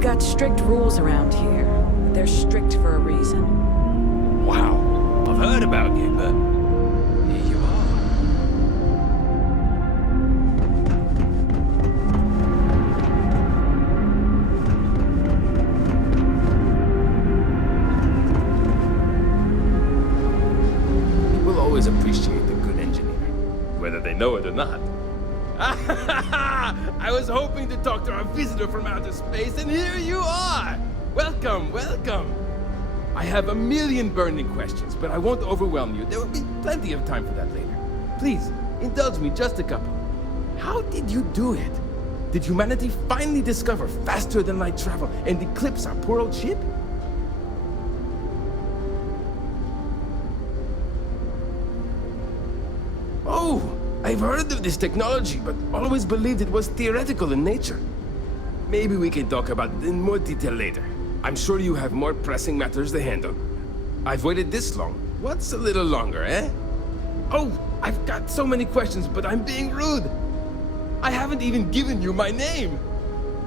Got strict rules around here. They're strict for a reason. Wow, I've heard about you, but here you are. People always appreciate a good engineer, whether they know it or not. I was hoping to talk to our visitor from outer space, and here you are! Welcome, welcome! I have a million burning questions, but I won't overwhelm you. There will be plenty of time for that later. Please, indulge me just a couple. How did you do it? Did humanity finally discover faster than light travel and eclipse our poor old ship? Oh! I've heard of this technology, but always believed it was theoretical in nature. Maybe we can talk about it in more detail later. I'm sure you have more pressing matters to handle. I've waited this long. What's a little longer, eh? Oh, I've got so many questions, but I'm being rude. I haven't even given you my name.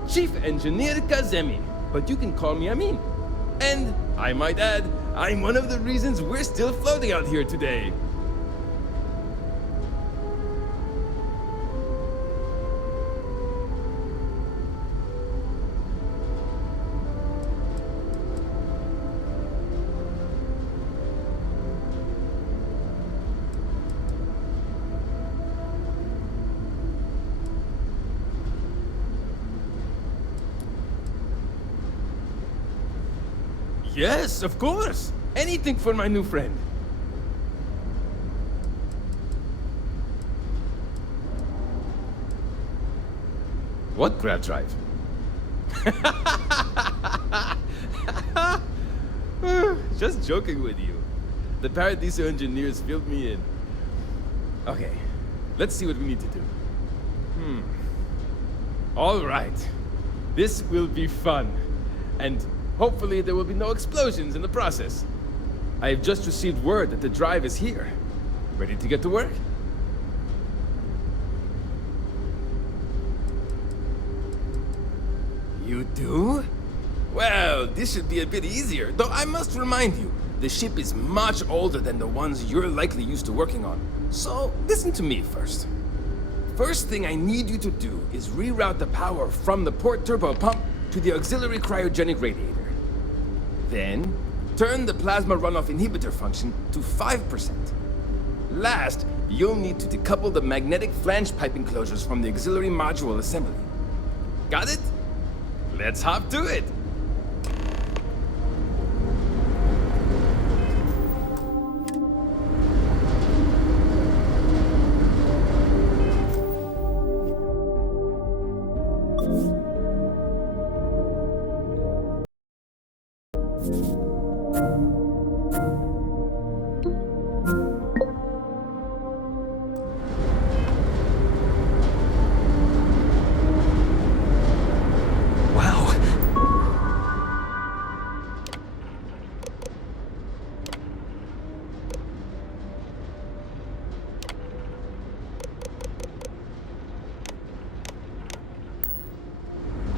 Chief Engineer Kazemi, but you can call me Amin. And, I might add, I'm one of the reasons we're still floating out here today. Yes, of course. Anything for my new friend. What grab drive? Just joking with you. The Paradiso engineers filled me in. Okay, let's see what we need to do. All right. This will be fun. And hopefully there will be no explosions in the process. I have just received word that the drive is here. Ready to get to work? You do? Well, this should be a bit easier, though I must remind you, the ship is much older than the ones you're likely used to working on. So, listen to me first. First thing I need you to do is reroute the power from the port turbo pump to the auxiliary cryogenic radiator. Then, turn the plasma runoff inhibitor function to 5%. Last, you'll need to decouple the magnetic flange pipe enclosures from the auxiliary module assembly. Got it? Let's hop to it!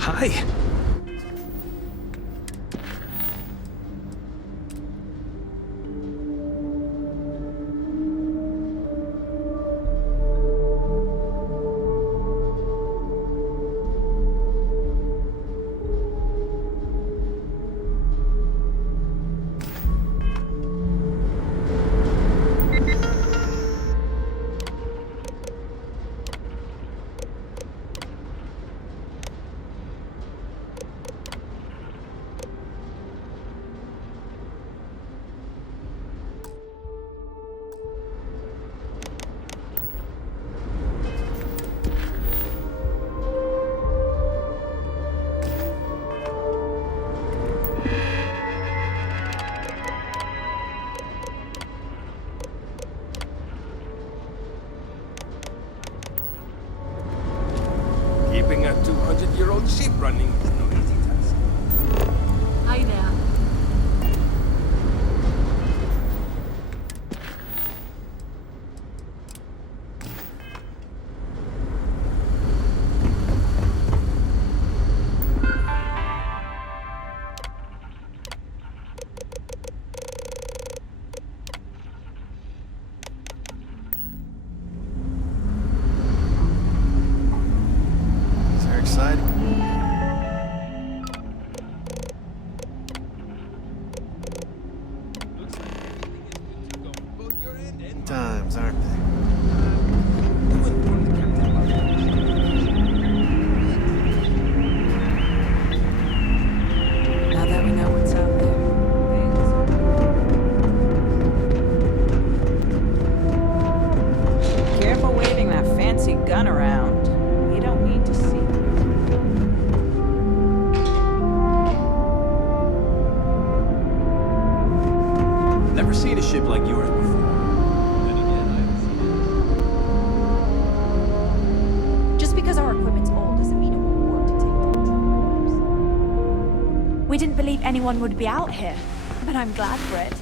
Hi. Keeping a 200-year-old ship running is no easy task. Hi there. Exciting. Looks like everything is good to go. Both your end and mine. Times, aren't they? You inform the captain about Now that we know what's out there, things. Careful waving that fancy gun around. We don't need to see. Never seen a ship like yours before. Then again, I haven't seen it. Just because our equipment's old doesn't mean it won't work to take down troopers. We didn't believe anyone would be out here, but I'm glad for it.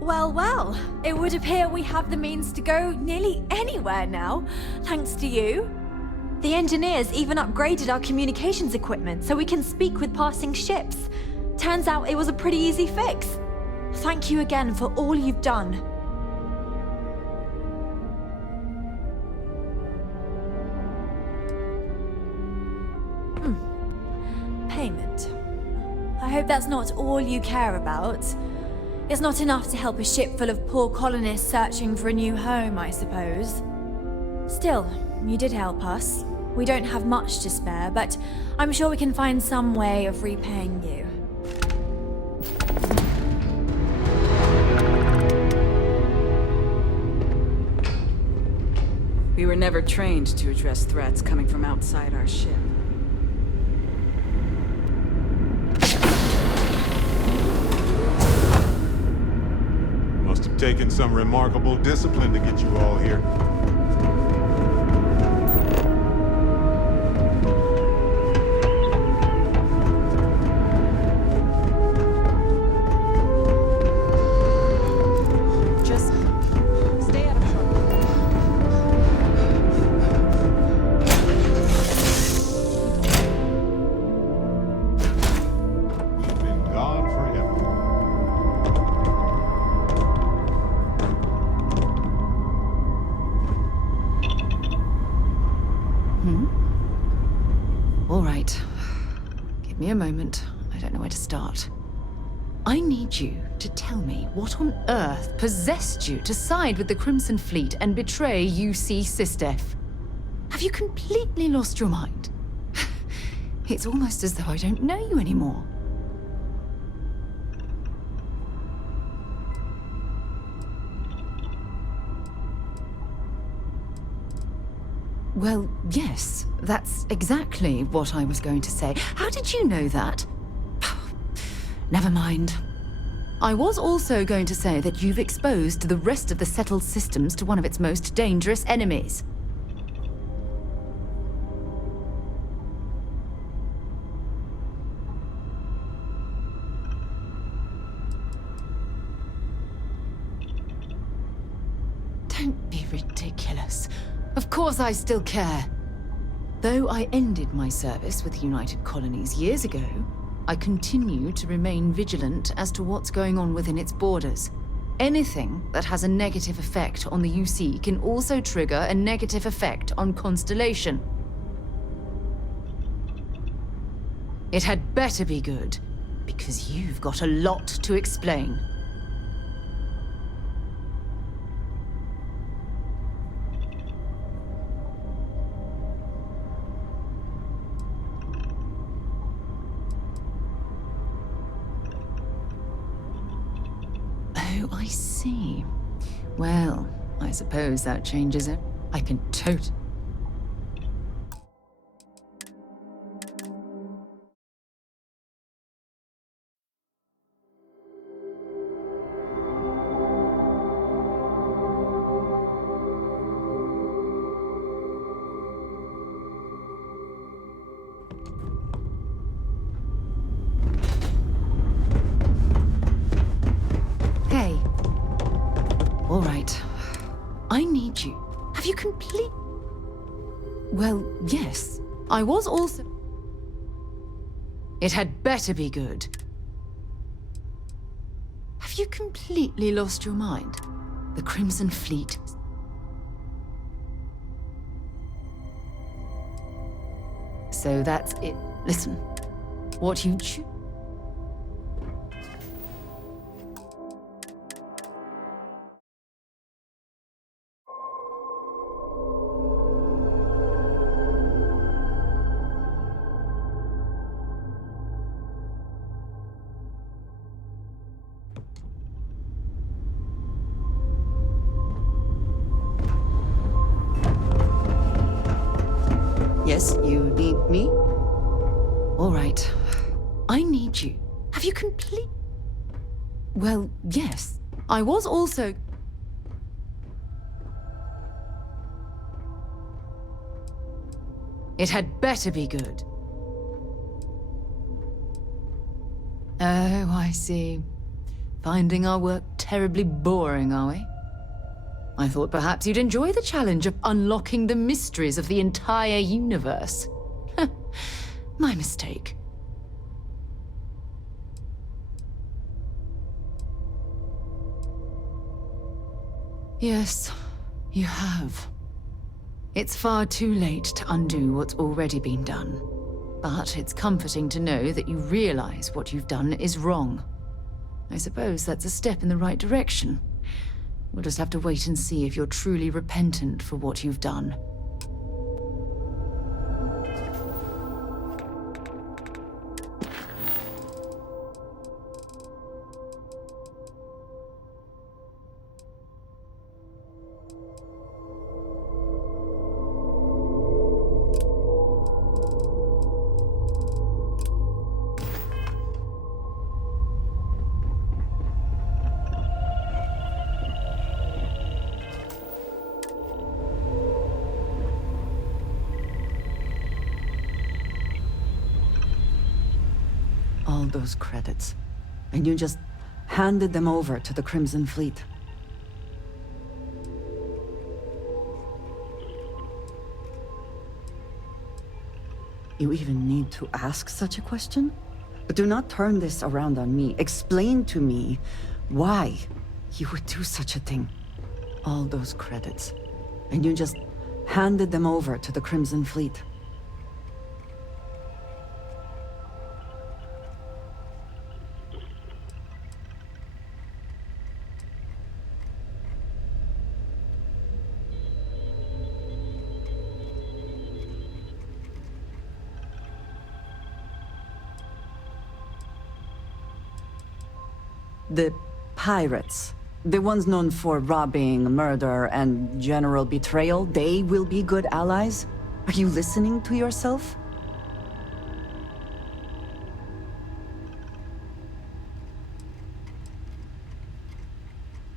Well, well, it would appear we have the means to go nearly anywhere now, thanks to you. The engineers even upgraded our communications equipment so we can speak with passing ships. Turns out it was a pretty easy fix. Thank you again for all you've done. Payment. I hope that's not all you care about. It's not enough to help a ship full of poor colonists searching for a new home, I suppose. Still, you did help us. We don't have much to spare, but I'm sure we can find some way of repaying you. We were never trained to address threats coming from outside our ship. Must have taken some remarkable discipline to get you all here. Just stay out of trouble. We've been gone forever. All right. Give me a moment. I don't know where to start. I need you to tell me what on earth possessed you to side with the Crimson Fleet and betray UC SteamDeck. Have you completely lost your mind? It's almost as though I don't know you anymore. Well, yes, that's exactly what I was going to say. How did you know that? Never mind. I was also going to say that you've exposed the rest of the settled systems to one of its most dangerous enemies. Don't be ridiculous. Of course I still care. Though I ended my service with the United Colonies years ago, I continue to remain vigilant as to what's going on within its borders. Anything that has a negative effect on the UC can also trigger a negative effect on Constellation. It had better be good, because you've got a lot to explain. Oh, I see. Well, I suppose that changes it. I can totally... Hey. All right. I need you. Have you complete... Well, yes. I was also... It had better be good. Have you completely lost your mind? The Crimson Fleet... So that's it. Listen. What you choose... Yes, you need me? All right. I need you. Have you complete... Well, yes. I was also... It had better be good. Oh, I see. Finding our work terribly boring, are we? I thought perhaps you'd enjoy the challenge of unlocking the mysteries of the entire universe. My mistake. Yes, you have. It's far too late to undo what's already been done. But it's comforting to know that you realize what you've done is wrong. I suppose that's a step in the right direction. We'll just have to wait and see if you're truly repentant for what you've done. All those credits. And you just handed them over to the Crimson Fleet. You even need to ask such a question? But do not turn this around on me. Explain to me why you would do such a thing. All those credits. And you just handed them over to the Crimson Fleet. The pirates, the ones known for robbing, murder, and general betrayal, they will be good allies? Are you listening to yourself?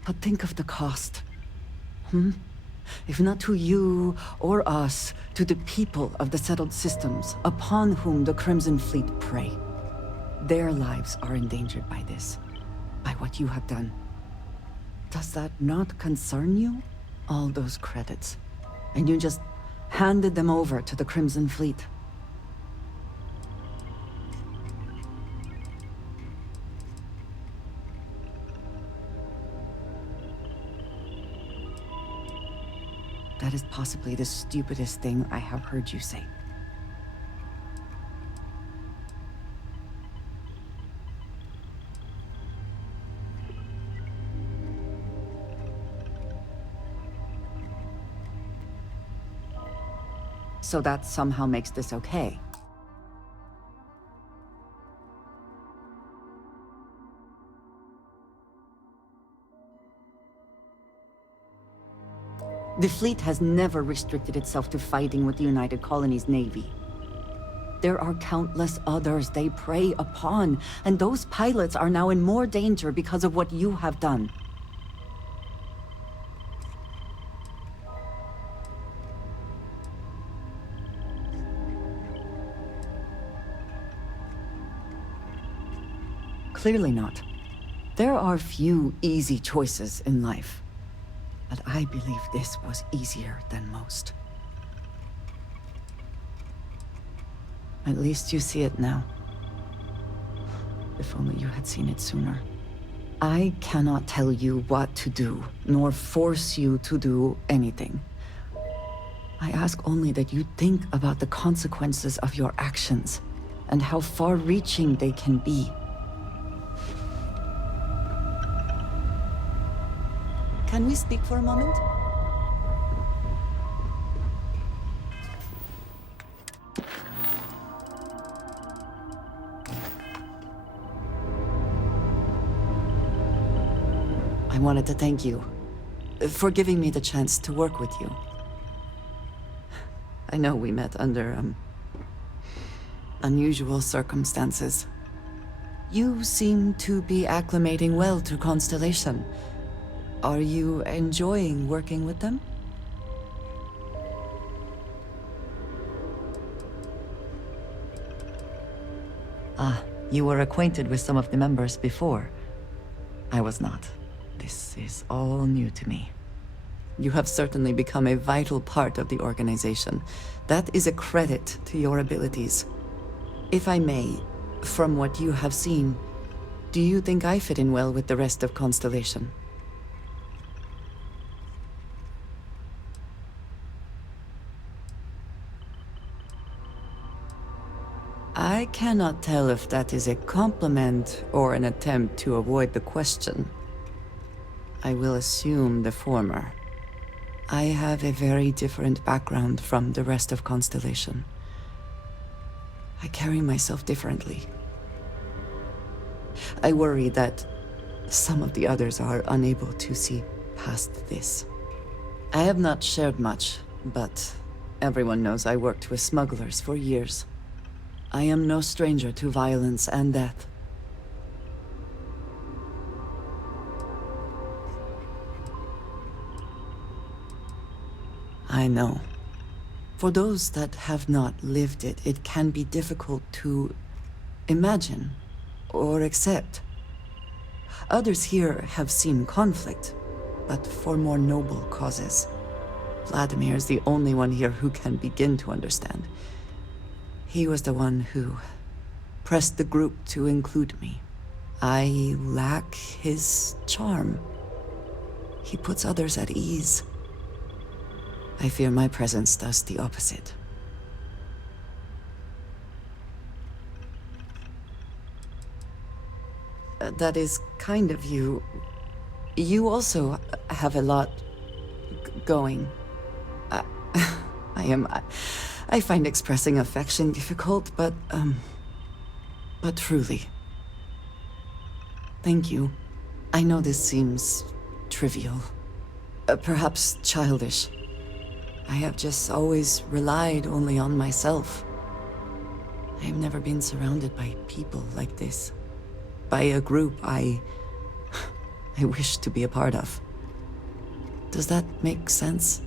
But think of the cost. If not to you or us, to the people of the settled systems upon whom the Crimson Fleet prey. Their lives are endangered by this. By what you have done. Does that not concern you? All those credits. And you just handed them over to the Crimson Fleet. That is possibly the stupidest thing I have heard you say. So that somehow makes this okay. The fleet has never restricted itself to fighting with the United Colonies Navy. There are countless others they prey upon, and those pilots are now in more danger because of what you have done. Clearly not. There are few easy choices in life. But I believe this was easier than most. At least you see it now. If only you had seen it sooner. I cannot tell you what to do, nor force you to do anything. I ask only that you think about the consequences of your actions, and how far-reaching they can be. Can we speak for a moment? I wanted to thank you for giving me the chance to work with you. I know we met under, unusual circumstances. You seem to be acclimating well to Constellation. Are you enjoying working with them? Ah, you were acquainted with some of the members before. I was not. This is all new to me. You have certainly become a vital part of the organization. That is a credit to your abilities. If I may, from what you have seen, do you think I fit in well with the rest of Constellation? I cannot tell if that is a compliment or an attempt to avoid the question. I will assume the former. I have a very different background from the rest of Constellation. I carry myself differently. I worry that some of the others are unable to see past this. I have not shared much, but everyone knows I worked with smugglers for years. I am no stranger to violence and death. I know. For those that have not lived it, it can be difficult to imagine or accept. Others here have seen conflict, but for more noble causes. Vladimir is the only one here who can begin to understand. He was the one who pressed the group to include me. I lack his charm. He puts others at ease. I fear my presence does the opposite. That is kind of you. You also have a lot going. I find expressing affection difficult, but truly. Thank you. I know this seems trivial, perhaps childish. I have just always relied only on myself. I have never been surrounded by people like this. By a group I wish to be a part of. Does that make sense?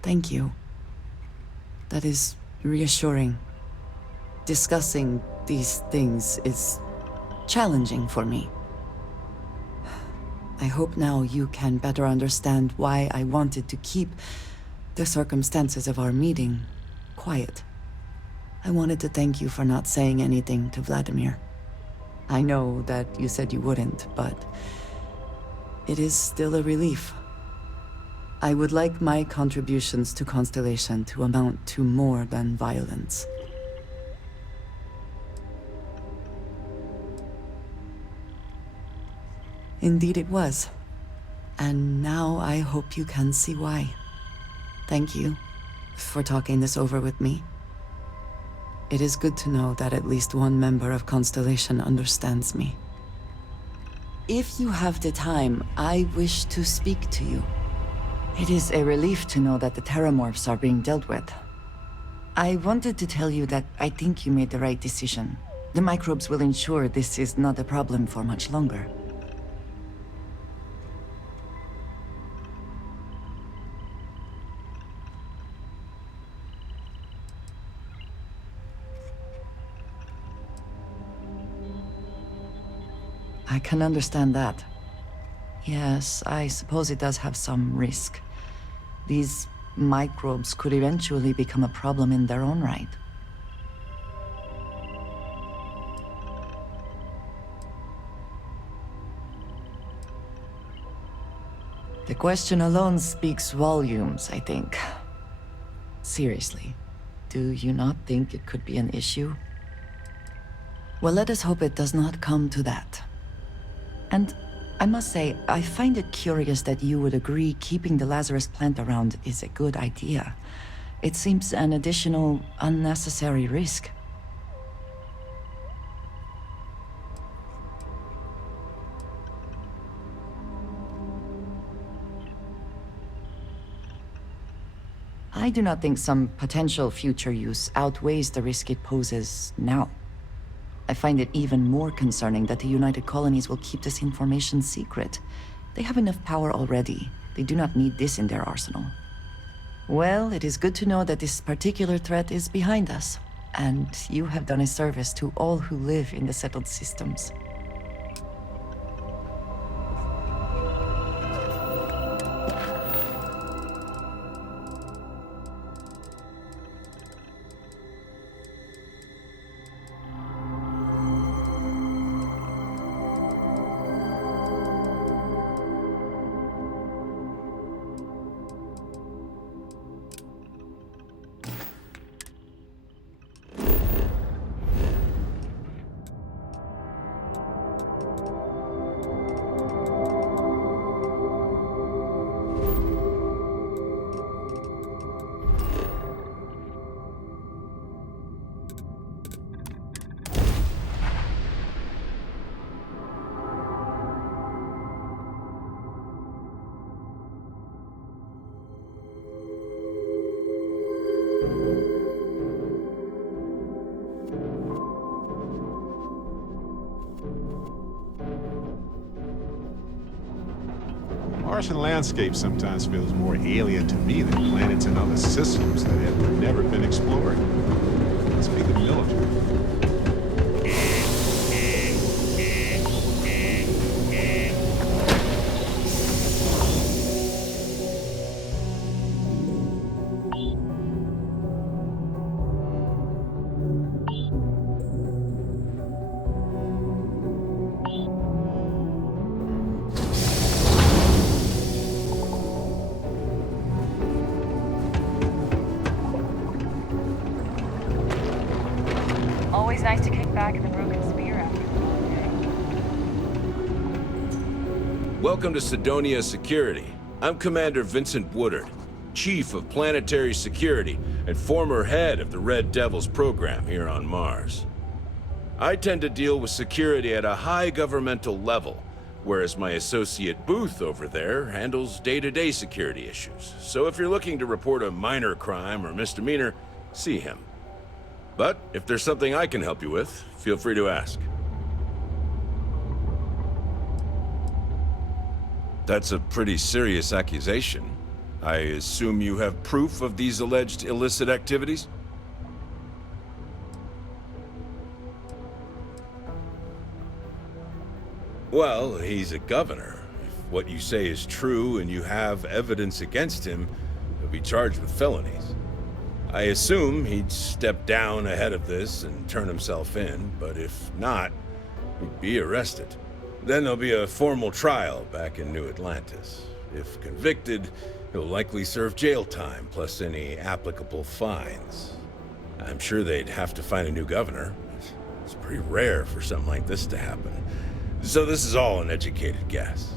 Thank you. That is reassuring. Discussing these things is challenging for me. I hope now you can better understand why I wanted to keep the circumstances of our meeting quiet. I wanted to thank you for not saying anything to Vladimir. I know that you said you wouldn't, but it is still a relief. I would like my contributions to Constellation to amount to more than violence. Indeed it was. And now I hope you can see why. Thank you for talking this over with me. It is good to know that at least one member of Constellation understands me. If you have the time, I wish to speak to you. It is a relief to know that the Terramorphs are being dealt with. I wanted to tell you that I think you made the right decision. The microbes will ensure this is not a problem for much longer. I can understand that. Yes, I suppose it does have some risk. These microbes could eventually become a problem in their own right. The question alone speaks volumes, I think. Seriously, do you not think it could be an issue? Well, let us hope it does not come to that. And I must say, I find it curious that you would agree keeping the Lazarus plant around is a good idea. It seems an additional, unnecessary risk. I do not think some potential future use outweighs the risk it poses now. I find it even more concerning that the United Colonies will keep this information secret. They have enough power already. They do not need this in their arsenal. Well, it is good to know that this particular threat is behind us, and you have done a service to all who live in the settled systems. Martian landscape sometimes feels more alien to me than planets and other systems that have never been explored. Must be the military. Always nice to kick back in the broken spear after a long day. Welcome to Sidonia Security. I'm Commander Vincent Woodard, Chief of Planetary Security and former head of the Red Devils program here on Mars. I tend to deal with security at a high governmental level, whereas my associate Booth over there handles day-to-day security issues. So if you're looking to report a minor crime or misdemeanor, see him. But if there's something I can help you with, feel free to ask. That's a pretty serious accusation. I assume you have proof of these alleged illicit activities? Well, he's a governor. If what you say is true and you have evidence against him, he'll be charged with felonies. I assume he'd step down ahead of this and turn himself in, but if not, he'd be arrested. Then there'll be a formal trial back in New Atlantis. If convicted, he'll likely serve jail time plus any applicable fines. I'm sure they'd have to find a new governor. It's pretty rare for something like this to happen. So this is all an educated guess.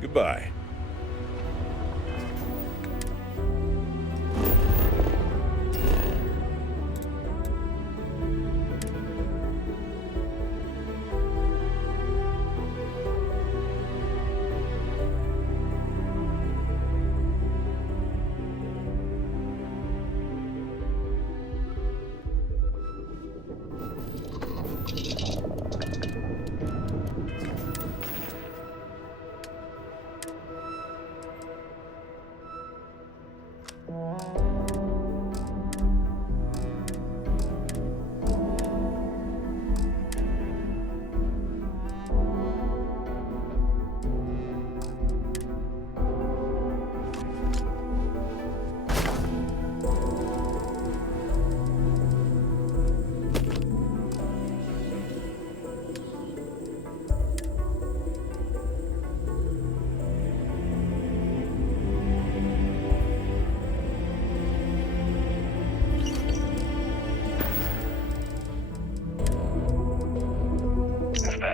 Goodbye.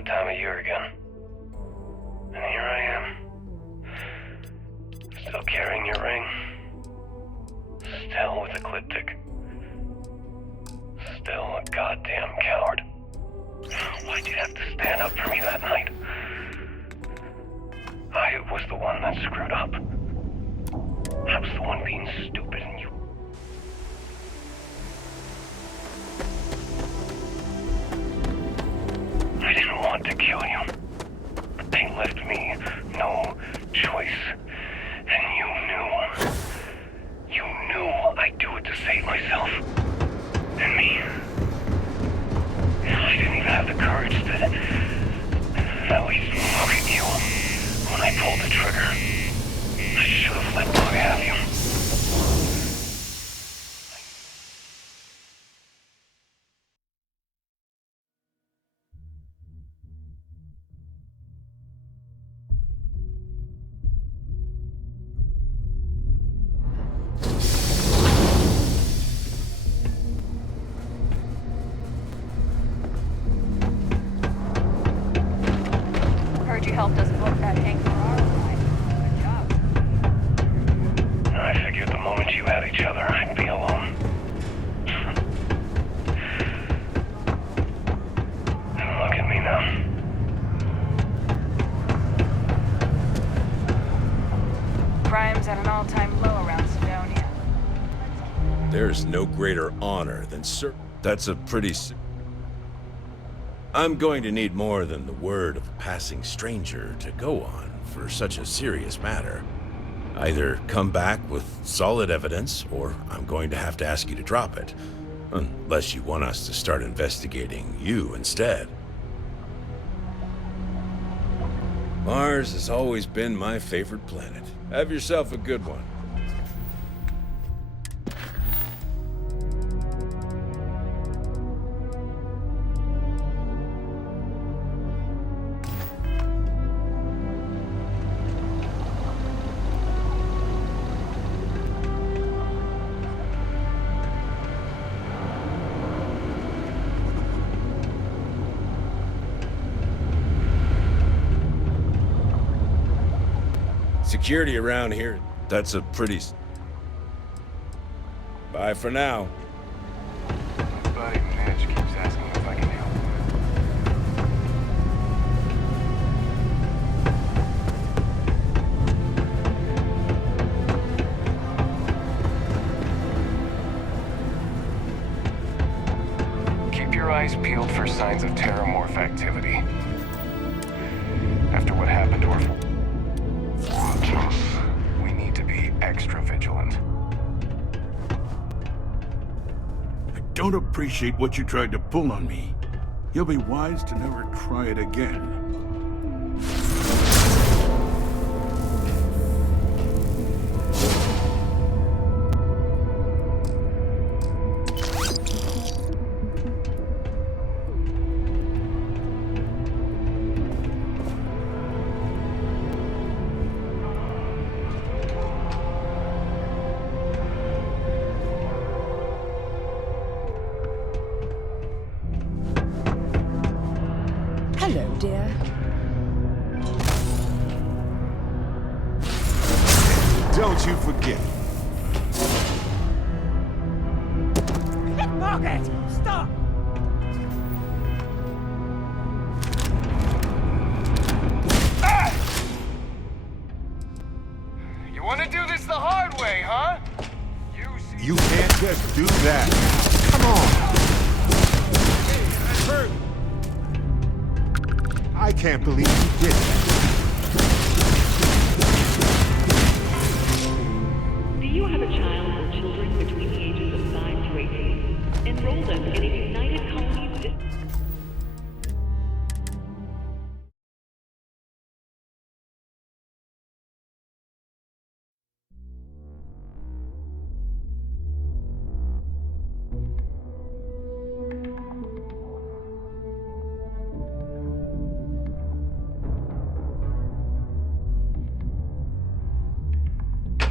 Time of year again. And here I am. Still carrying your ring. Still with Ecliptic. Still a goddamn coward. Why'd you have to stand up for me that night? I was the one that screwed up. I was the one being stupid and you... I didn't want to kill you, but they left me no choice. And you knew I'd do it to save myself. And me. I didn't even have the courage to at least look at you when I pulled the trigger. I should have let Bug have you. You helped us book that tank for our ride. Good job. I figured the moment you had each other, I'd be alone. And look at me now. Crime's at an all-time low around Sidonia. There's no greater honor than That's a pretty... I'm going to need more than the word of a passing stranger to go on for such a serious matter. Either come back with solid evidence, or I'm going to have to ask you to drop it. Unless you want us to start investigating you instead. Mars has always been my favorite planet. Have yourself a good one. Security around here, that's a pretty... Bye for now. My buddy Mitch keeps asking if I can help him. Keep your eyes peeled for signs of terramorph activity. After what happened to our... We need to be extra vigilant. I don't appreciate what you tried to pull on me. You'll be wise to never try it again. Hello, dear. Don't you forget. Pickpocket! Stop! You want to do this the hard way, huh? You can't just do that. Come on. I can't believe you did that. Do you have a child or children between the ages of 5 to 18? Enroll them in a United Colonies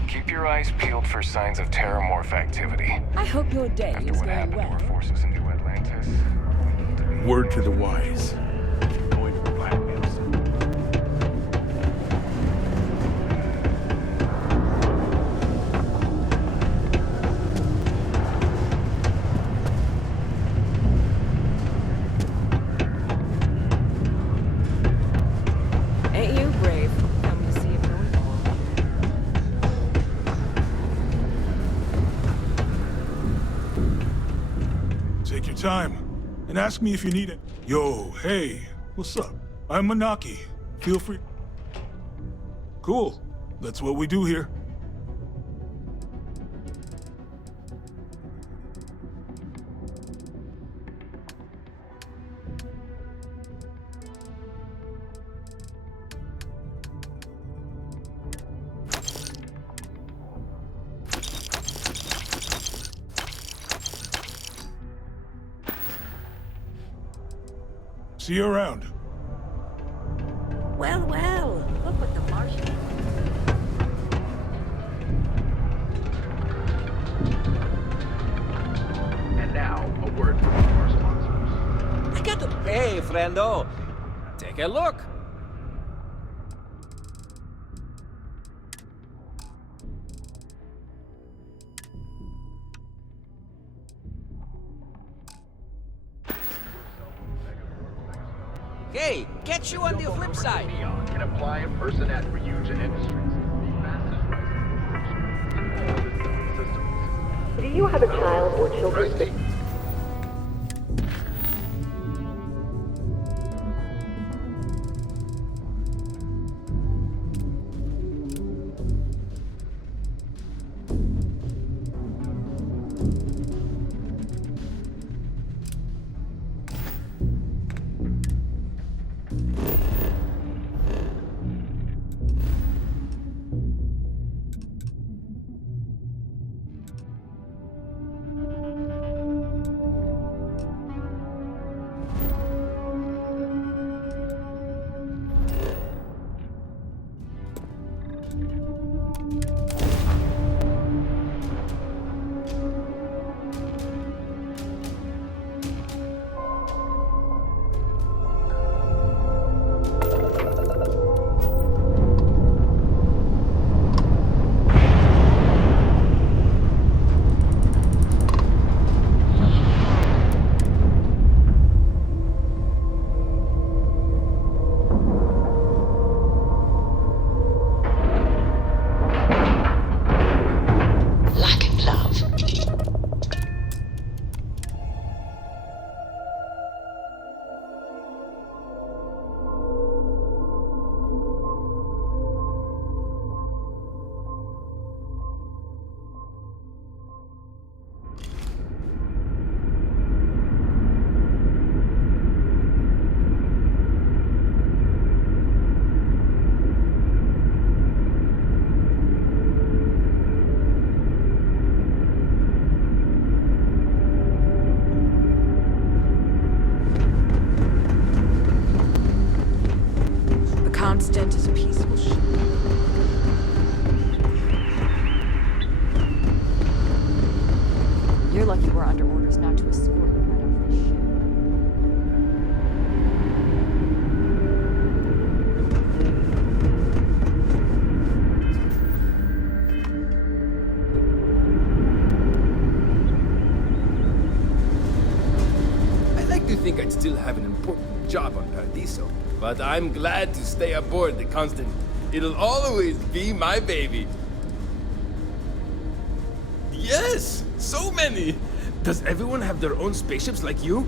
Keep your eyes peeled for signs of terramorph activity. I hope your day After is what going happened to well. our forces in New Atlantis, we need to be Word to the wise. Going to blackmail someone. Ain't you brave? Come to see it going on. Take your time and ask me if you need it. Yo, hey, what's up? I'm Manaki. Feel free. Cool. That's what we do here. See you around. Well, well. Look what the Martian... And now, a word from our sponsors. I got to pay, friendo. Take a look. Hey, catch you on the flip side. Neon can apply in person at Ryujin Industries. The fastest rising in all the known systems. Do you have a child or children? Press Constant is a peaceful ship. You're lucky we're under orders not to escort you right off the ship. I like to think I'd still have an important job on Paradiso, but I'm glad to stay aboard the Constant. It'll always be my baby. Yes, so many. Does everyone have their own spaceships like you?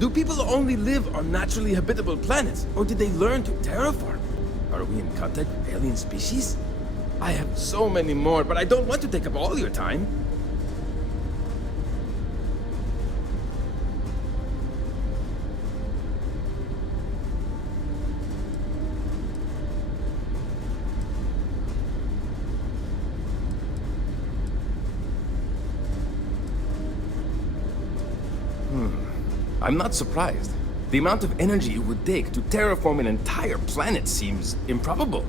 Do people only live on naturally habitable planets, or did they learn to terraform? Are we in contact with alien species? I have so many more, but I don't want to take up all your time. I'm not surprised. The amount of energy it would take to terraform an entire planet seems improbable.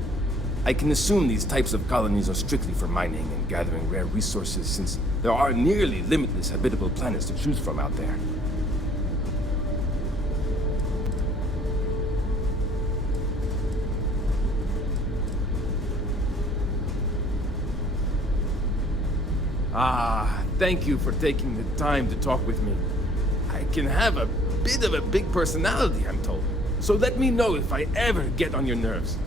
I can assume these types of colonies are strictly for mining and gathering rare resources, since there are nearly limitless habitable planets to choose from out there. Ah, thank you for taking the time to talk with me. I can have a bit of a big personality, I'm told. So let me know if I ever get on your nerves.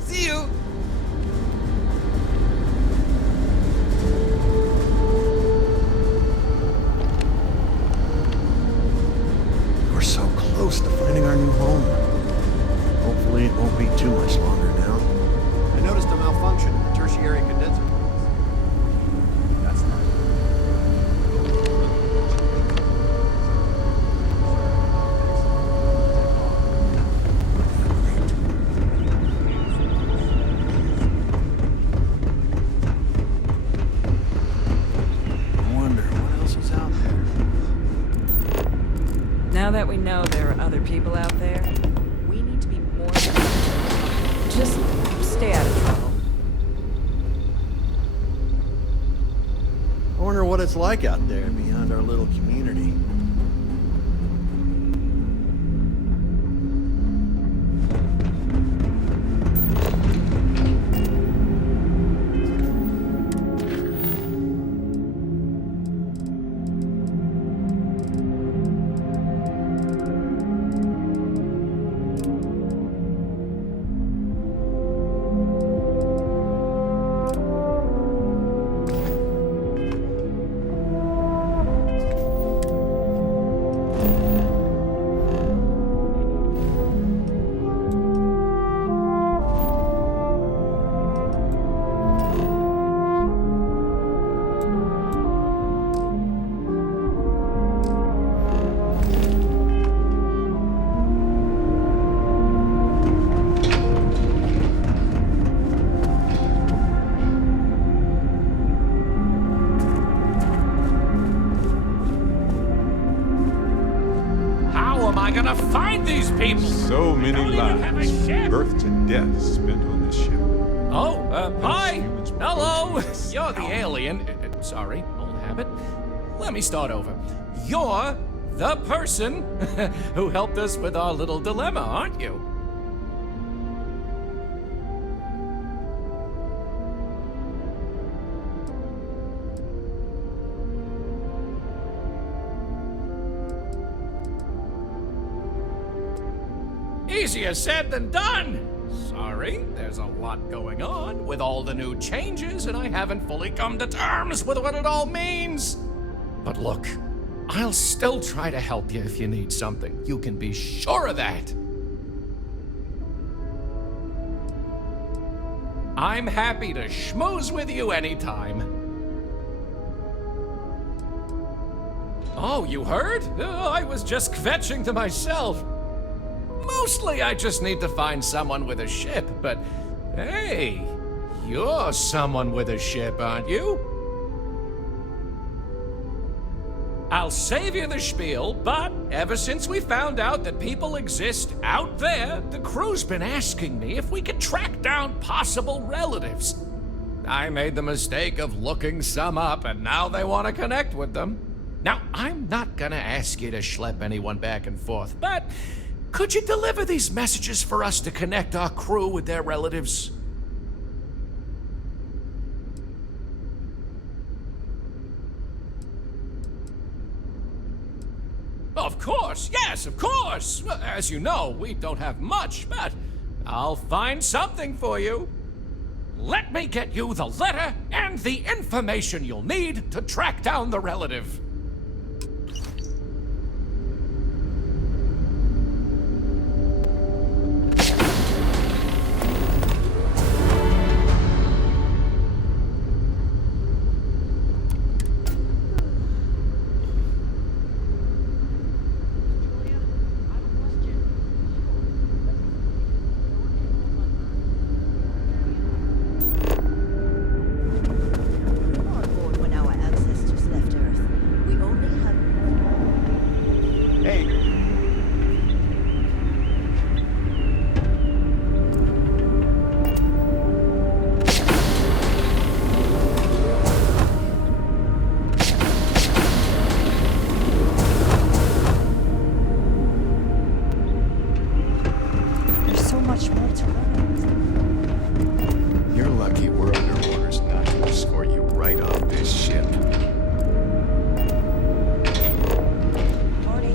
See you! We're so close to finding our new home. Hopefully it won't be too much longer now. I noticed a malfunction in the tertiary condenser. That's not. Now that we know there are other people out there, we need to be more... Just stay out of trouble. I wonder what it's like out there beyond our little community. These people. So many lives, from birth to death, spent on this ship. Oh, hi. Humans were Hello. functioning. You're the alien. Sorry, old habit. Let me start over. You're the person who helped us with our little dilemma, aren't you? Easier said than done. Sorry, there's a lot going on with all the new changes, and I haven't fully come to terms with what it all means. But look, I'll still try to help you if you need something. You can be sure of that. I'm happy to schmooze with you anytime. Oh, you heard? I was just kvetching to myself. Mostly, I just need to find someone with a ship, but hey, you're someone with a ship, aren't you? I'll save you the spiel, but ever since we found out that people exist out there, the crew's been asking me if we could track down possible relatives. I made the mistake of looking some up, and now they want to connect with them. Now, I'm not gonna ask you to schlep anyone back and forth, but could you deliver these messages for us to connect our crew with their relatives? Of course, yes, of course. Well, as you know, we don't have much, but I'll find something for you. Let me get you the letter and the information you'll need to track down the relative. When our ancestors left Earth, we only had... Hey, There's so much more to learn. you're lucky we're under orders not to escort you right off this ship.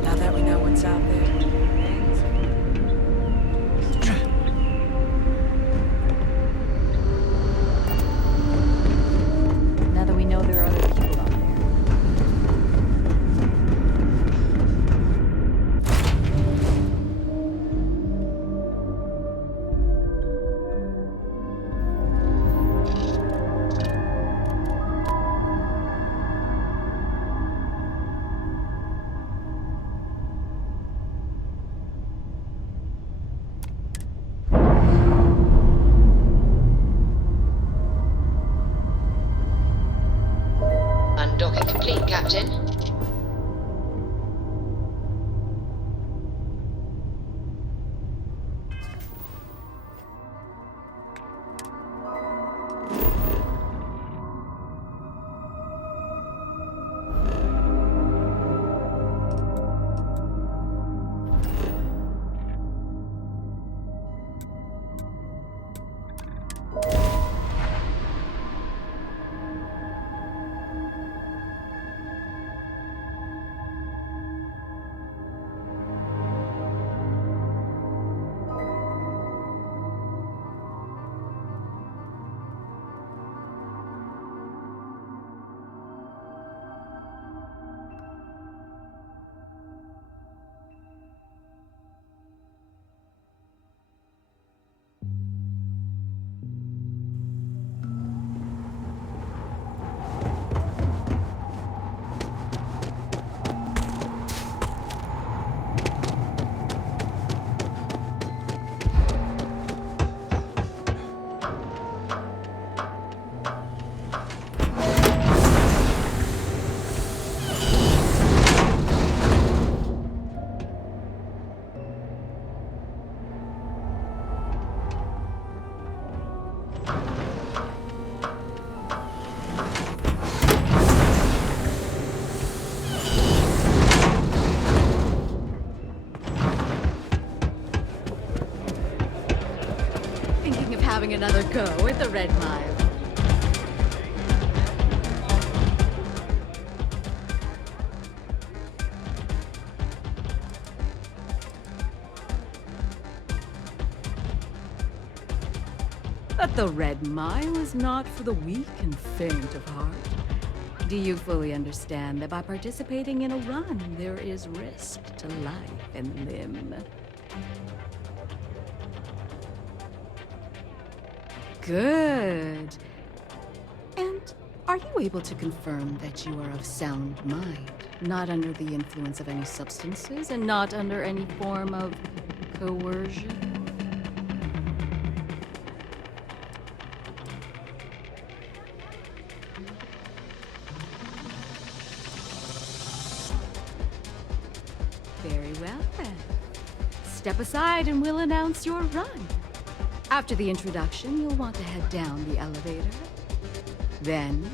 Now that we know what's out there, thanks. Now that we know there are other people out there. Undocking complete, Captain. Thinking of having another go at the Red Mile. But the Red Mile is not for the weak and faint of heart. Do you fully understand that by participating in a run, there is risk to life and limb? Good. And are you able to confirm that you are of sound mind, not under the influence of any substances, and not under any form of coercion? Very well, then. Step aside and we'll announce your run. After the introduction, you'll want to head down the elevator. Then,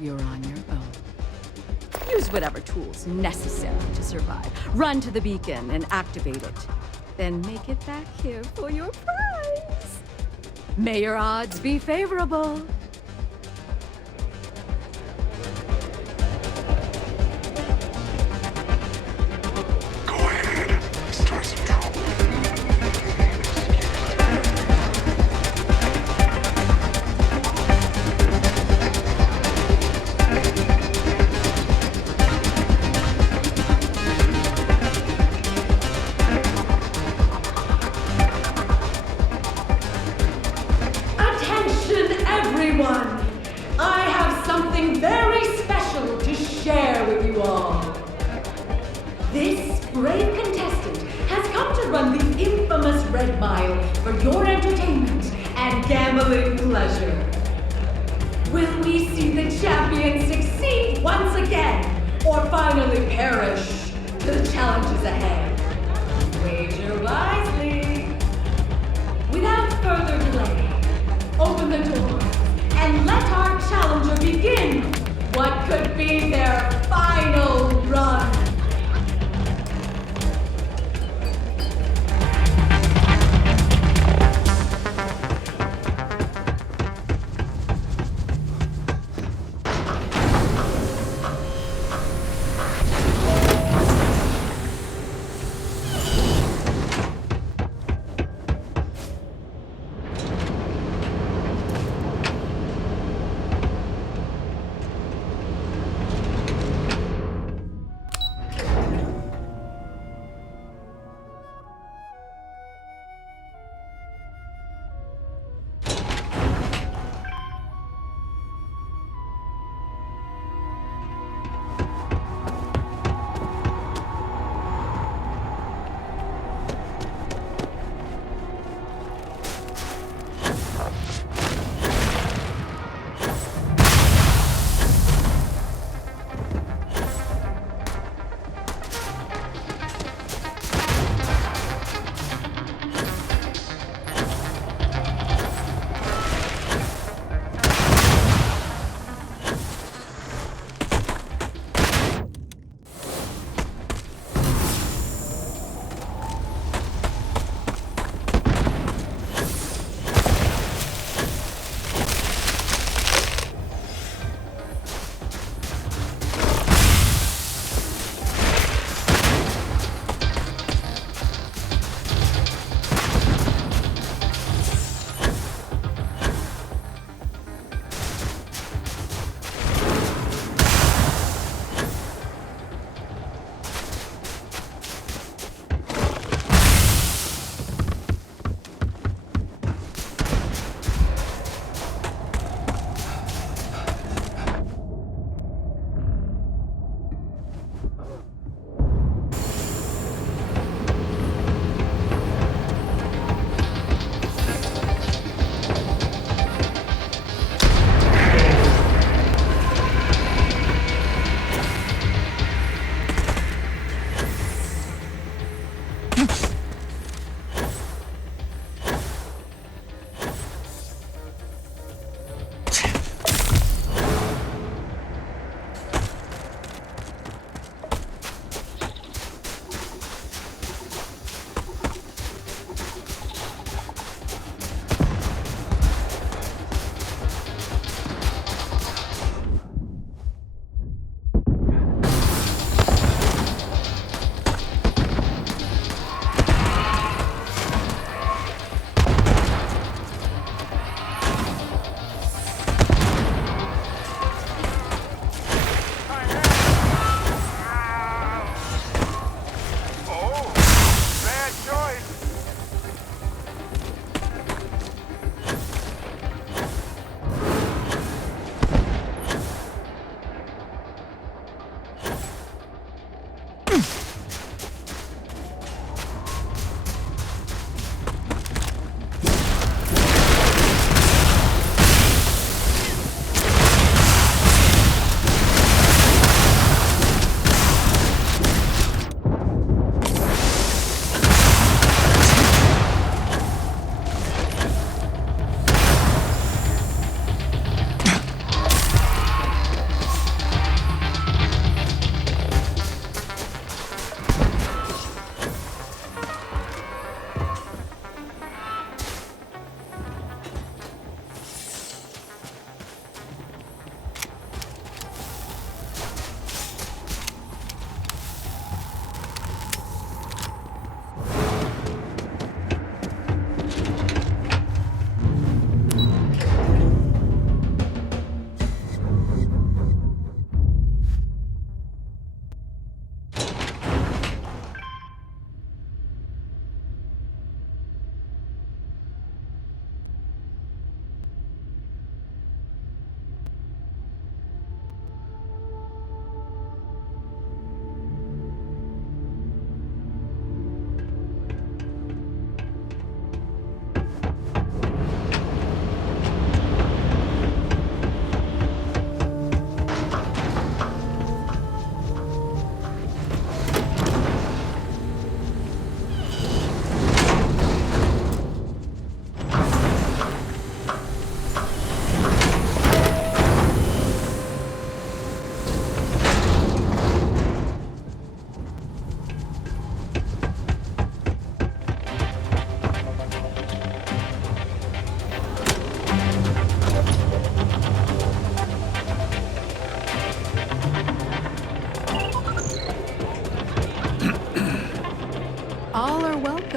you're on your own. Use whatever tools necessary to survive. Run to the beacon and activate it. Then make it back here for your prize. May your odds be favorable.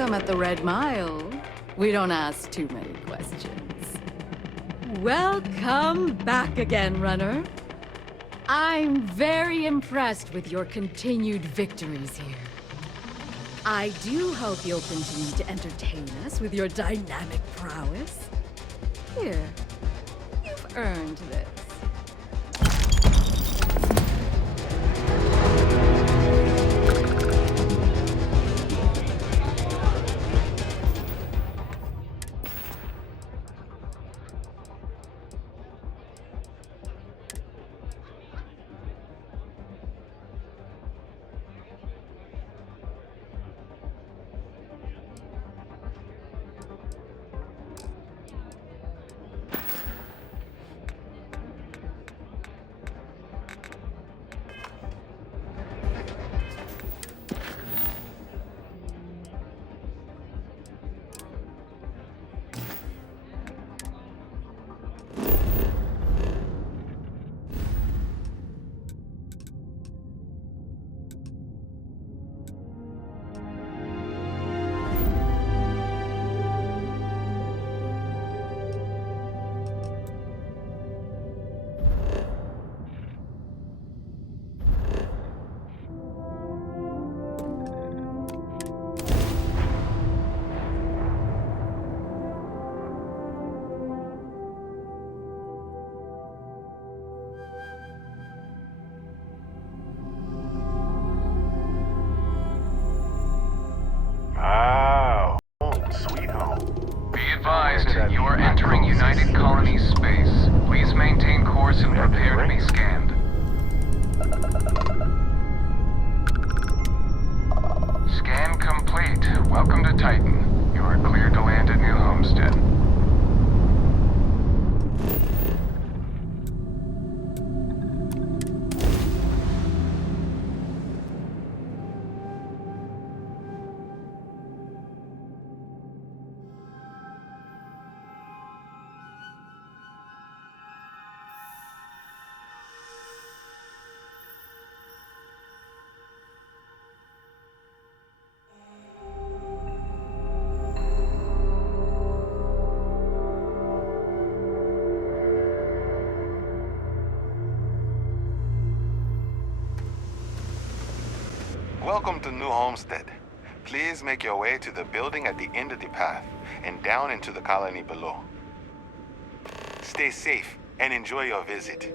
welcome at the Red Mile. We don't ask too many questions. Welcome back again, runner. I'm very impressed with your continued victories here. I do hope you'll continue to entertain us with your dynamic prowess. Here, you've earned this. You are entering United Colony space. Please maintain course and prepare to be scanned. Scan complete. Welcome to Titan. You are cleared to land at New Homestead. Welcome to New Homestead. Please make your way to the building at the end of the path and down into the colony below. Stay safe and enjoy your visit.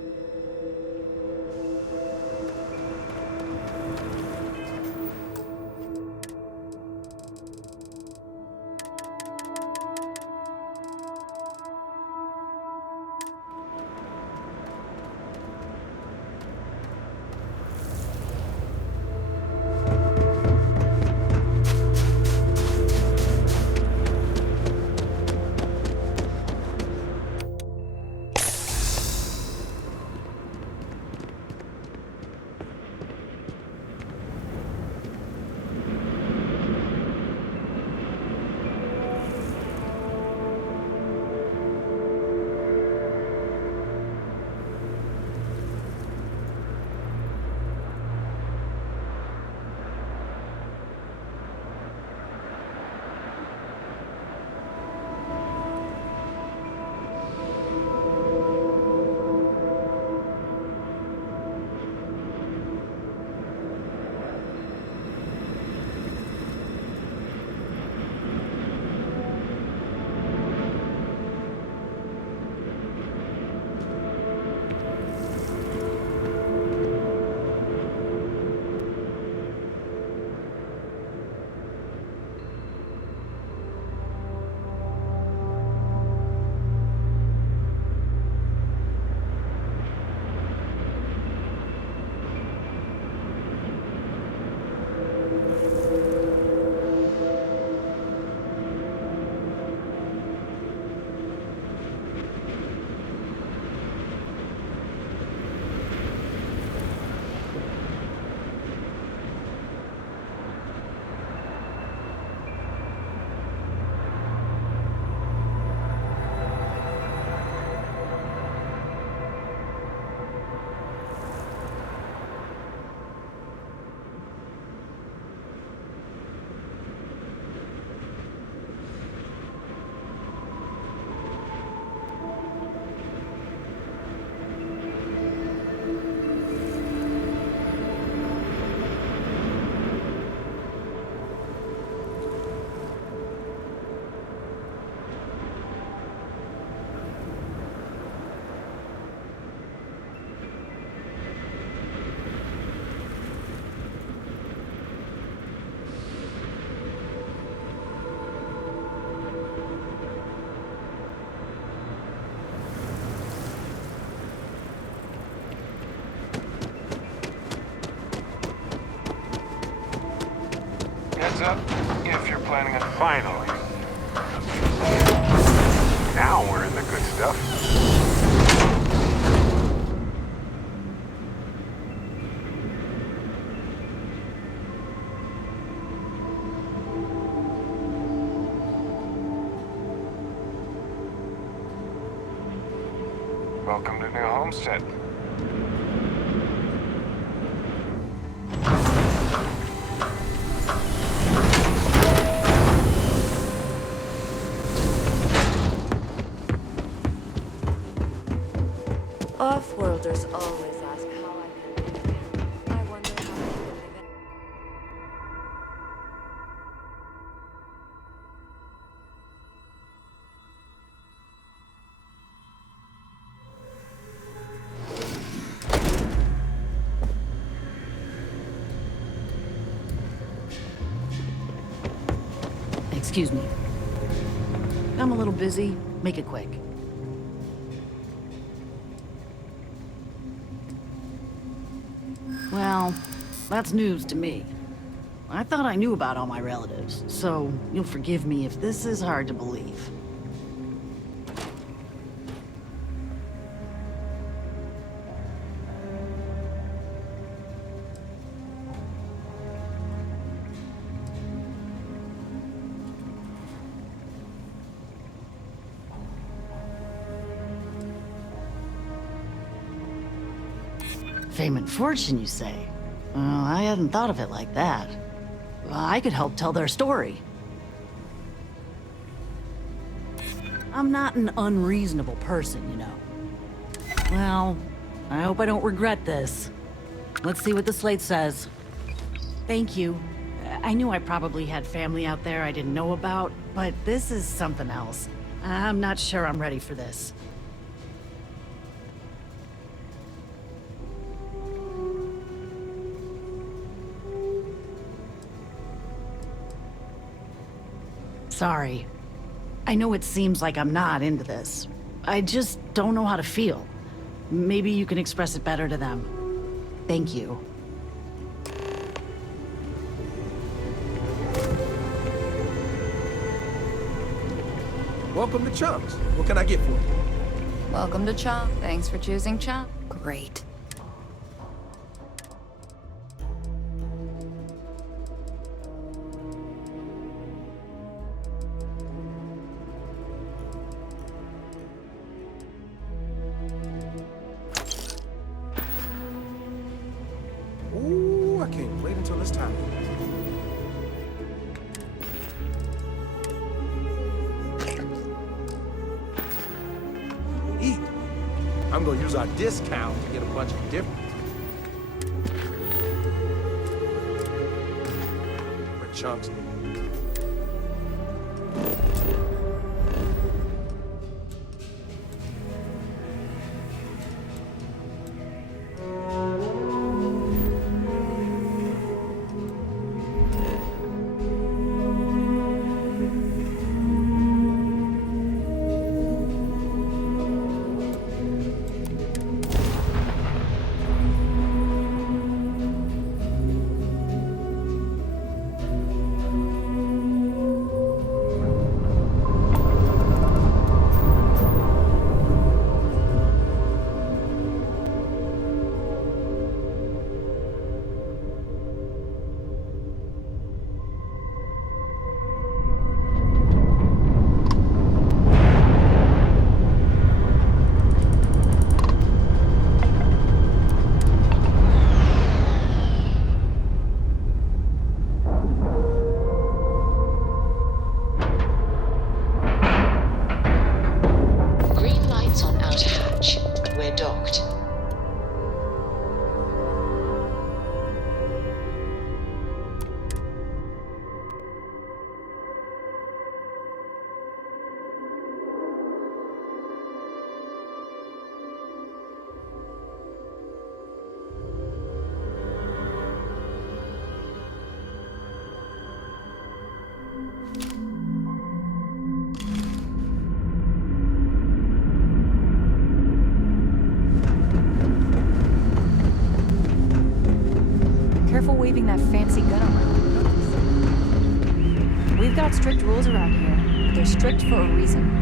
up, if you're planning on... Finally. Now we're in the good stuff. Welcome to New Homestead. Off-worlders always ask how I can live here. I wonder how I can live it. Excuse me. I'm a little busy. Make it quick. Well, that's news to me. I thought I knew about all my relatives, so you'll forgive me if this is hard to believe. Fame and fortune, you say? Well, I hadn't thought of it like that. I could help tell their story. I'm not an unreasonable person, you know. Well, I hope I don't regret this. Let's see what the slate says. Thank you. I knew I probably had family out there I didn't know about, but this is something else. I'm not sure I'm ready for this. Sorry. I know it seems like I'm not into this. I just don't know how to feel. Maybe you can express it better to them. Thank you. Welcome to Chunks. What can I get for you? Welcome to Chomp. Thanks for choosing Chomp. Great. Ooh, I can't wait until it's time. Eat. I'm gonna use our discount to get a bunch of different. For Chunks. got strict rules around here, but they're strict for a reason.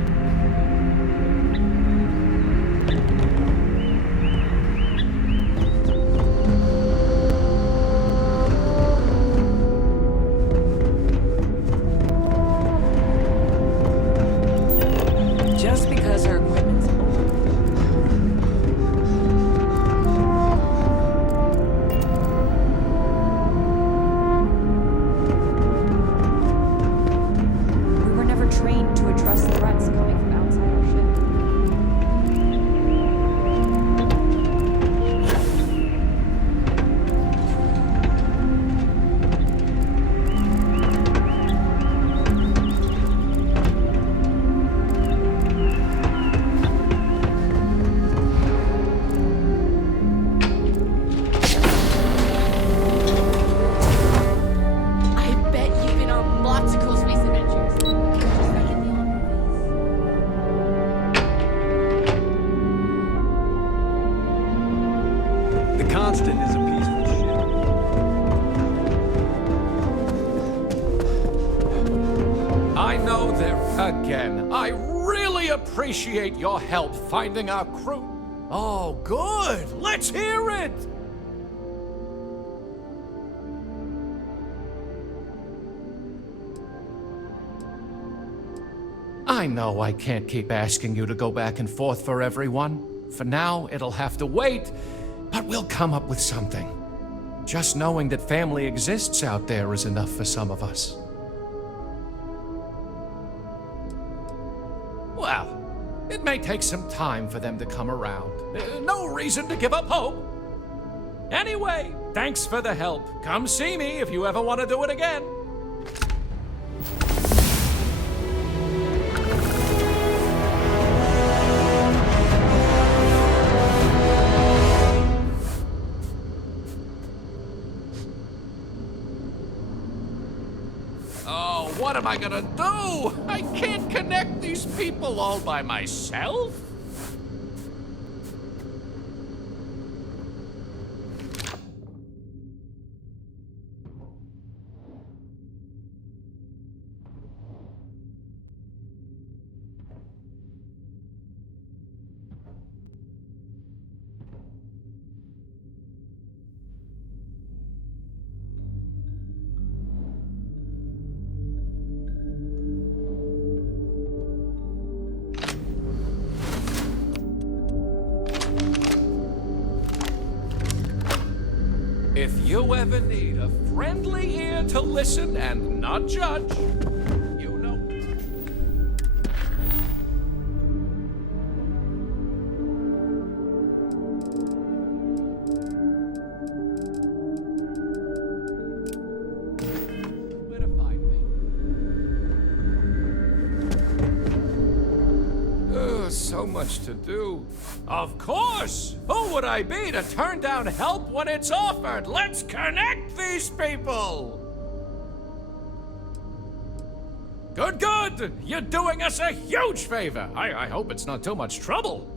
Just because our equipment's old. We were never trained to address threats coming from outside our ship. I bet you've been on lots of cool space adventures. Just like in the old movies. The Constant is a peaceful ship. I know there again. I really appreciate your help finding our crew. Oh, good. Let's hear it. I know I can't keep asking you to go back and forth for everyone. For now, it'll have to wait, but we'll come up with something. Just knowing that family exists out there is enough for some of us. Well, it may take some time for them to come around. No reason to give up hope. Anyway, thanks for the help. Come see me if you ever want to do it again. Oh, what am I gonna do? I can't connect these people all by myself. If you ever need a friendly ear to listen and not judge, you know. Where to find me. Oh, so much to do. Of course! Who would I be to turn down help when it's offered? Let's connect these people! Good, good! You're doing us a huge favor! I hope it's not too much trouble.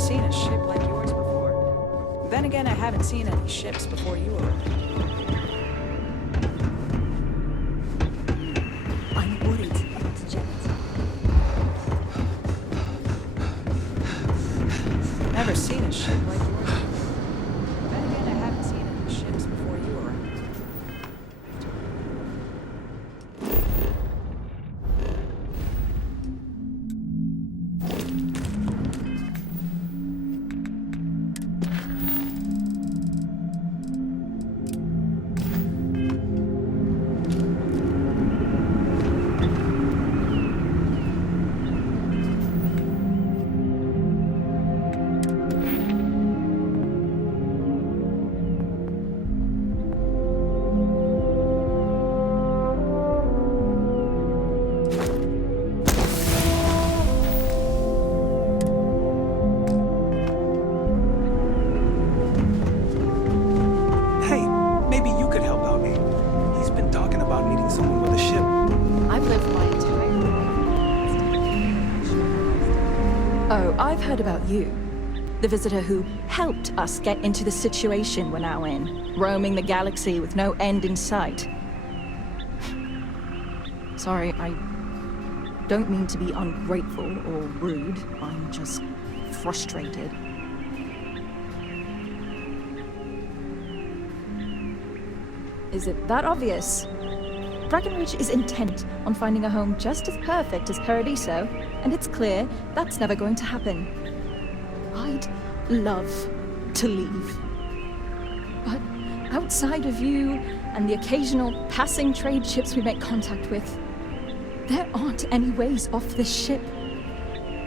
seen a ship like yours before. Then again, I haven't seen any ships before you arrived. I'm worried about Janet. Never seen a ship like yours before. Then again, I haven't seen any ships before you arrived. Hey, maybe you could help out me. He's been talking about needing someone with a ship. I've lived my entire life. Oh, I've heard about you. The visitor who helped us get into the situation we're now in, roaming the galaxy with no end in sight. Sorry, I don't mean to be ungrateful or rude. I'm just frustrated. Is it that obvious? Breckenridge is intent on finding a home just as perfect as Paradiso, and it's clear that's never going to happen. I'd love to leave. But outside of you and the occasional passing trade ships we make contact with, there aren't any ways off this ship.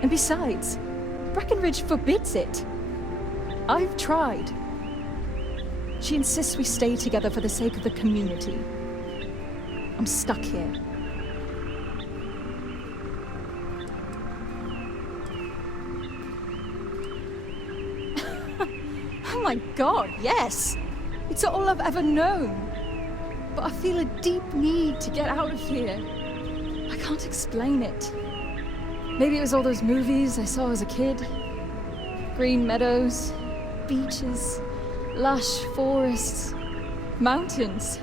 And besides, Breckenridge forbids it. I've tried. She insists we stay together for the sake of the community. I'm stuck here. Oh my god, yes! It's all I've ever known. But I feel a deep need to get out of here. I can't explain it. Maybe it was all those movies I saw as a kid. Green meadows, beaches, lush forests, mountains.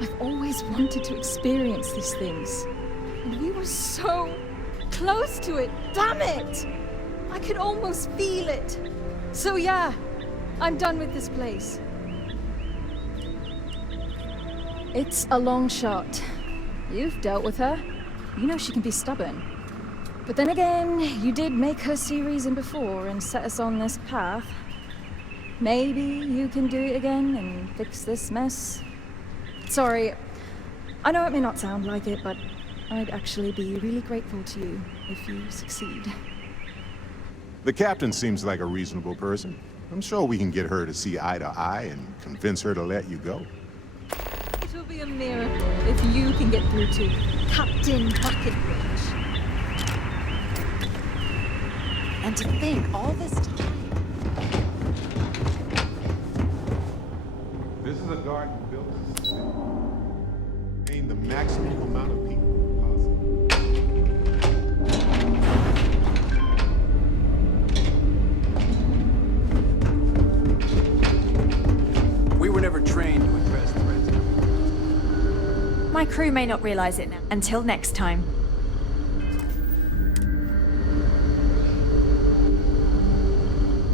I've always wanted to experience these things. And we were so close to it, damn it! I could almost feel it. So yeah, I'm done with this place. It's a long shot. You've dealt with her. You know she can be stubborn. But then again, you did make her see reason before and set us on this path. Maybe you can do it again and fix this mess. Sorry, I know it may not sound like it, but I'd actually be really grateful to you if you succeed. The captain seems like a reasonable person. I'm sure we can get her to see eye to eye and convince her to let you go. It'll be a miracle if you can get through to Captain Bucketbridge. And to think all this time. This is a garden built to sustain the maximum amount of people possible. We were never trained to address threats. My crew may not realize it now. Until next time.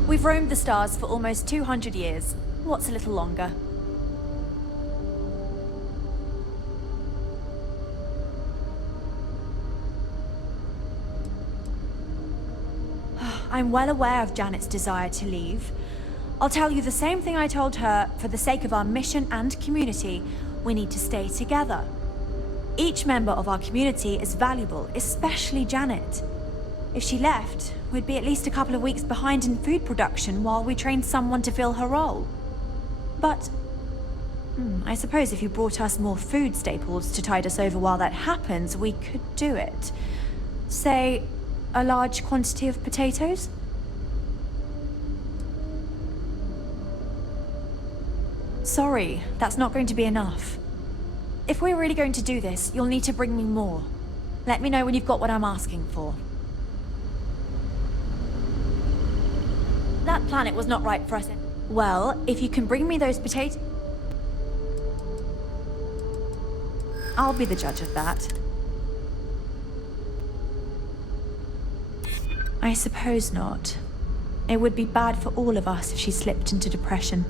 We've roamed the stars for almost 200 years. What's a little longer? I'm well aware of Janet's desire to leave. I'll tell you the same thing I told her. For the sake of our mission and community, we need to stay together. Each member of our community is valuable, especially Janet. If she left, we'd be at least a couple of weeks behind in food production while we trained someone to fill her role. But I suppose if you brought us more food staples to tide us over while that happens, we could do it. Say, a large quantity of potatoes? Sorry, that's not going to be enough. If we're really going to do this, you'll need to bring me more. Let me know when you've got what I'm asking for. planet was not right for us. Well, if you can bring me those potatoes... I'll be the judge of that. I suppose not. It would be bad for all of us if she slipped into depression.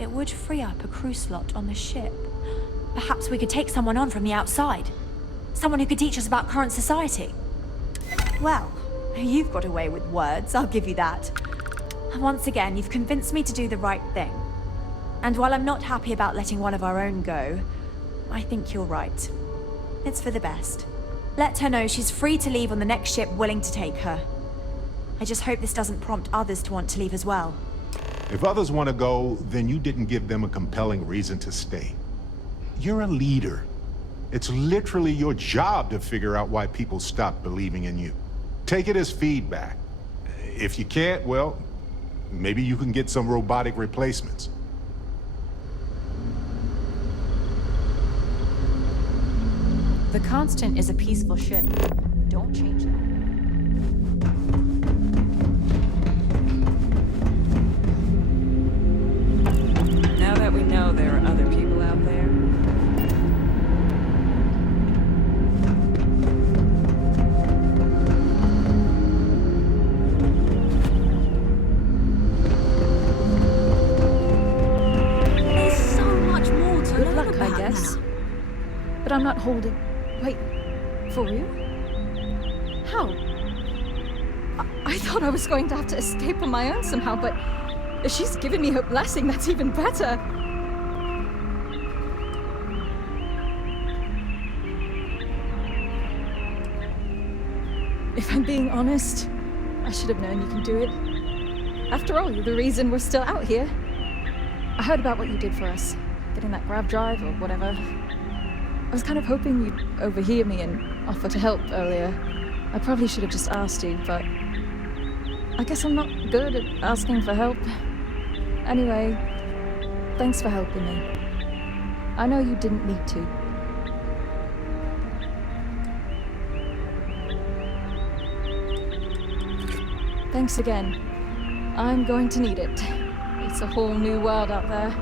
It would free up a crew slot on the ship. Perhaps we could take someone on from the outside. Someone who could teach us about current society. Well, you've got away with words, I'll give you that. Once again, you've convinced me to do the right thing. And while I'm not happy about letting one of our own go, I think you're right. It's for the best. Let her know she's free to leave on the next ship willing to take her. I just hope this doesn't prompt others to want to leave as well. If others want to go, then you didn't give them a compelling reason to stay. You're a leader. It's literally your job to figure out why people stop believing in you. Take it as feedback. If you can't, well, maybe you can get some robotic replacements. The Constant is a peaceful ship. Don't change that. Now that we know there are other people out there, there's so much more to Good learn luck, about I guess. now. But I'm not holding... Wait, for real? How? I thought I was going to have to escape on my own somehow, but if she's given me her blessing, that's even better. If I'm being honest, I should have known you can do it. After all, you're the reason we're still out here. I heard about what you did for us, getting that grav drive or whatever. I was kind of hoping you'd overhear me and offer to help earlier. I probably should have just asked you, but I guess I'm not good at asking for help. Anyway, thanks for helping me. I know you didn't need to. Thanks again. I'm going to need it. It's a whole new world out there.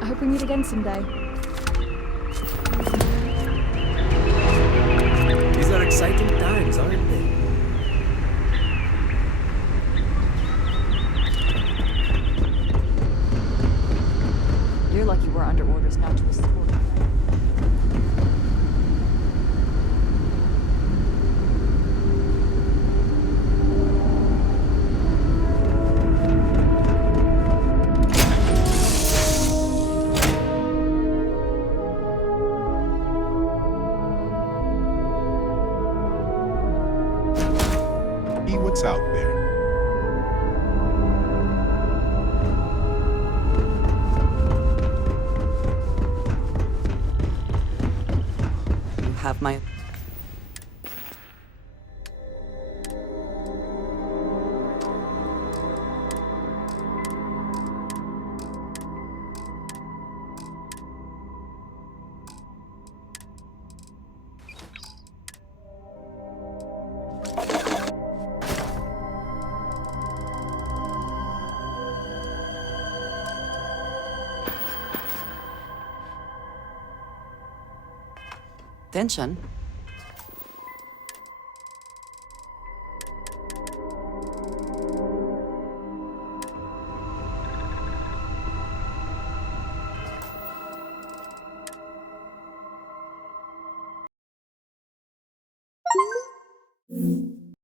I hope we meet again someday. These are exciting times, aren't they? You're lucky we're under orders not to escort. See what's out there. You have my... Attention.